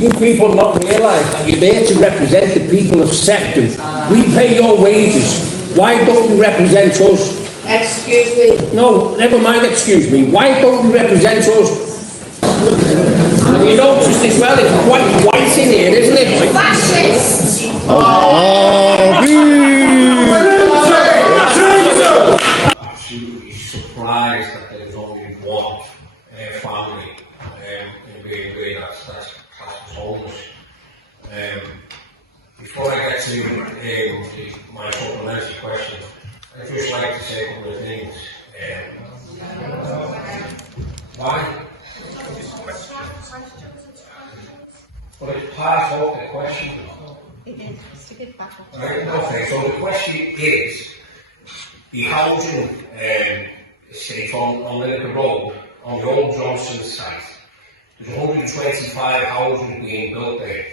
you people not realise that you're there to represent the people of Sefton? We pay your wages. Why don't you represent us? Excuse me. No, never mind, excuse me. Why don't you represent us? And you noticed as well, it's quite white in here, isn't it? Fascists! Absolutely surprised that there was only one family in B&B that's classed as homeless. Before I get to my supplementary question, I'd just like to say a couple of things. Why? Well, it's part of the question. Right, okay, so the question is, the housing estate on Lineker Road, on the old Johnson site, there's 125 houses being built there.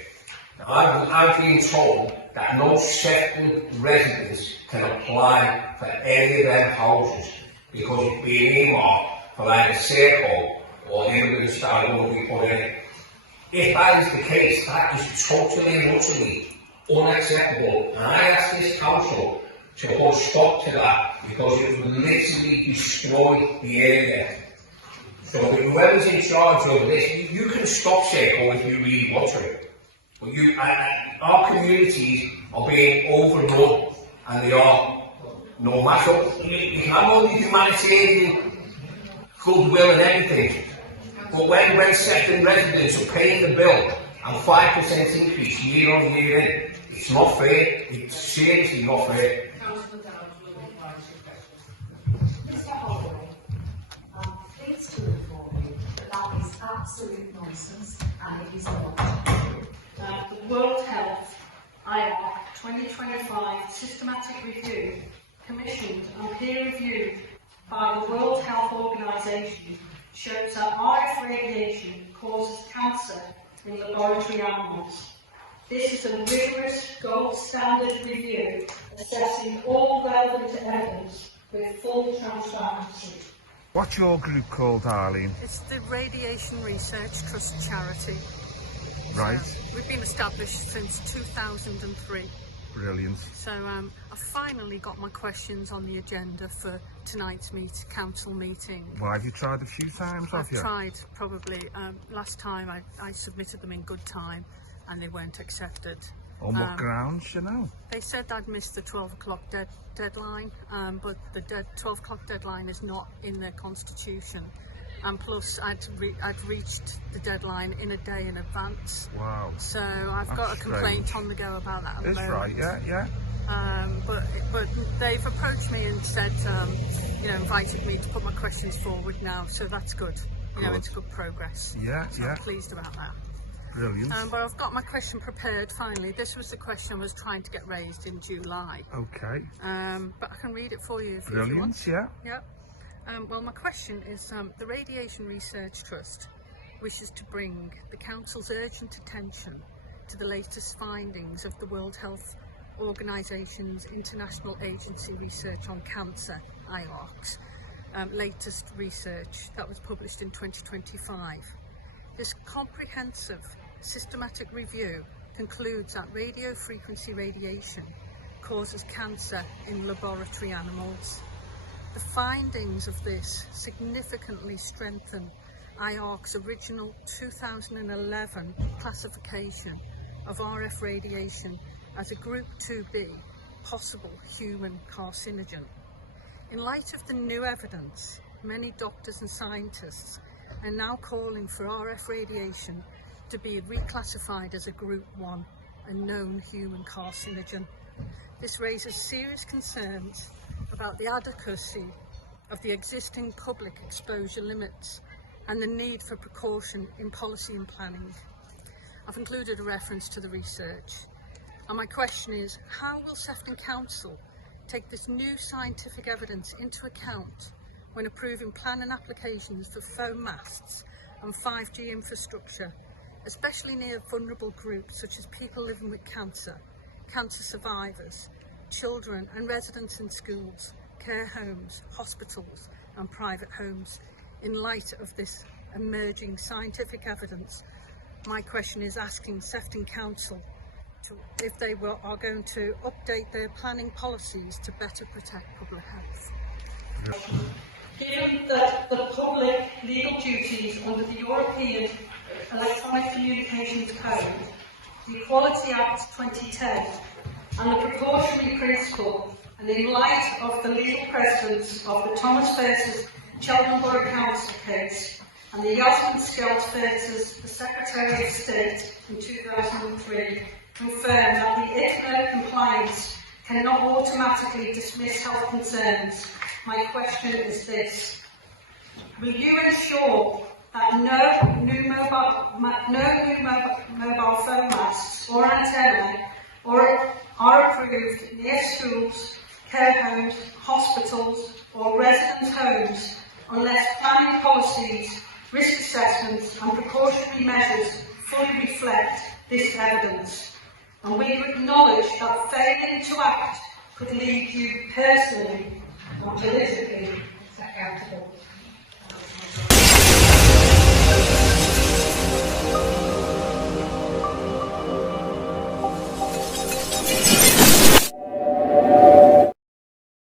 Now, I've been told that no second residents can apply for any of them houses because it's being earmarked for either Serco or immigrants that are going to be put in it. If that is the case, that is totally and utterly unacceptable. And I ask this council to put a stop to that because it would literally destroy the area. So whoever's in charge of this, you can stop Serco if you really want to. But our communities are being overrun, and they are. No matter, you can have all the humanitarian goodwill and everything, but when second residents are paying the bill and 5% increase year on year in, it's not fair. It's seriously not fair. Mr. Holloway, please to inform you that is absolute nonsense and it is not. The World Health IR 2025 systematic review, commissioned and peer-reviewed by the World Health Organization, shows that RF radiation causes cancer in laboratory animals. This is a rigorous gold standard review assessing all relevant evidence with full transparency. What's your group called, Arlene? It's the Radiation Research Trust charity. Right. We've been established since 2003. Brilliant. So I finally got my questions on the agenda for tonight's council meeting. Why have you tried a few times, have you? I've tried probably. Last time I submitted them in good time and they weren't accepted. On what grounds, you know? They said I'd missed the 12 o'clock deadline, but the 12 o'clock deadline is not in their constitution. And plus, I'd reached the deadline in a day in advance. Wow. So I've got a complaint on the go about that at the moment. Right, yeah. But they've approached me and said, invited me to put my questions forward now. So that's good. It's good progress. Yeah, so I'm pleased about that. Brilliant. But I've got my question prepared finally. This was the question I was trying to get raised in July. Okay. But I can read it for you if you want. Brilliant, yeah. Yep. Well, my question is, the Radiation Research Trust wishes to bring the Council's urgent attention to the latest findings of the World Health Organization's International Agency Research on Cancer, IARC's, latest research that was published in 2025. This comprehensive, systematic review concludes that radio frequency radiation causes cancer in laboratory animals. The findings of this significantly strengthen IARC's original 2011 classification of RF radiation as a Group 2B possible human carcinogen. In light of the new evidence, many doctors and scientists are now calling for RF radiation to be reclassified as a Group 1, a known human carcinogen. This raises serious concerns about the adequacy of the existing public exposure limits and the need for precaution in policy and planning. I've included a reference to the research. And my question is, how will Sefton Council take this new scientific evidence into account when approving planning applications for foam masts and 5G infrastructure, especially near vulnerable groups such as people living with cancer, cancer survivors, children and residents in schools, care homes, hospitals and private homes, in light of this emerging scientific evidence my question is asking Sefton Council if they are going to update their planning policies to better protect public health. Given that the public legal duties under the European Electronic Communications Code, the Equality Act 2010, and the precautionary principle, and in light of the legal precedents of the Thomas versus Cheltenham Borough Council case and the Yasmin Skelt versus the Secretary of State in 2003, confirm that the ICNIR compliance cannot automatically dismiss health concerns, my question is this: will you ensure that no new mobile phone masts or antennae are approved near schools, care homes, hospitals or residents' homes unless planning policies, risk assessments and precautionary measures fully reflect this evidence? And we acknowledge that failing to act could leave you personally and politically accountable.